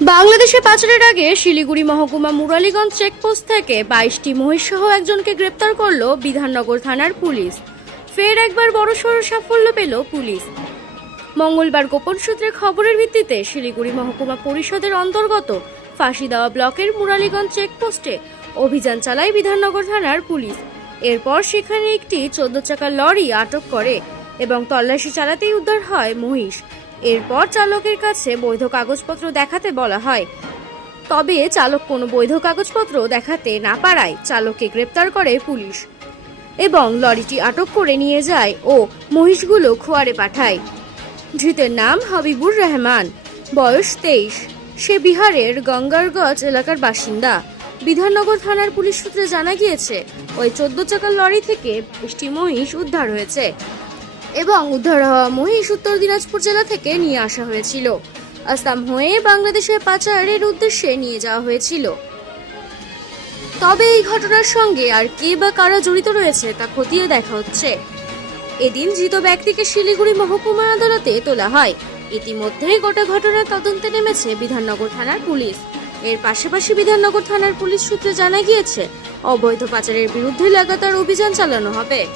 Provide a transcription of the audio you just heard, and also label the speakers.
Speaker 1: বাংলাদেশে পাচারের আগে শিলিগুড়ি মহকুমা মুরালীগঞ্জ চেকপোস্ট থেকে বাইশটি মহিষসহ একজনকে গ্রেপ্তার করল বিধাননগর থানার পুলিশ। ফের একবার বড়সড় সাফল্য পেল পুলিশ। মঙ্গলবার গোপন সূত্রে খবরের ভিত্তিতে শিলিগুড়ি মহকুমা পরিষদের অন্তর্গত ফাঁসিদাওয়া ব্লকের মুরালীগঞ্জ চেকপোস্টে অভিযান চালায় বিধাননগর থানার পুলিশ। এরপর সেখানে একটি চোদ্দ চাকার লরি আটক করে এবং তল্লাশি চালাতেই উদ্ধার হয় মহিষ। এরপর চালকের কাছে বৈধ কাগজপত্র দেখাতে বলা হয়। তবে চালক কোনো বৈধ কাগজপত্র দেখাতে না পারায় চালককে গ্রেপ্তার করে পুলিশ এবং লরিটি আটক করে নিয়ে যায় ও মহিষগুলো খোয়ারে পাঠায়। ধৃতের নাম হাবিবুর রহমান, বয়স তেইশ। সে বিহারের গঙ্গারগঞ্জ এলাকার বাসিন্দা। বিধাননগর থানার পুলিশ সূত্রে জানা গিয়েছে, ওই চোদ্দ চাকার লরি থেকে বৃষ্টি মহিষ উদ্ধার হয়েছে। এবং উদ্ধার হওয়া মহিষ উত্তর দিনাজপুর জেলা থেকে নিয়ে আসা হয়েছিল। আসাম হয়ে বাংলাদেশে পাচারের উদ্দেশ্যে নিয়ে যাওয়া হয়েছিল। তবে এই ঘটনার সঙ্গে আর কে বা কারা জড়িত রয়েছে তা খতিয়ে দেখা হচ্ছে। এদিন ধৃত ব্যক্তিকে শিলিগুড়ি মহকুমা আদালতে তোলা হয়। ইতিমধ্যেই গোটা ঘটনার তদন্তে নেমেছে বিধাননগর থানার পুলিশ। এর পাশাপাশি বিধাননগর থানার পুলিশ সূত্রে জানা গিয়েছে, অবৈধ পাচারের বিরুদ্ধে লাগাতার অভিযান চালানো হবে।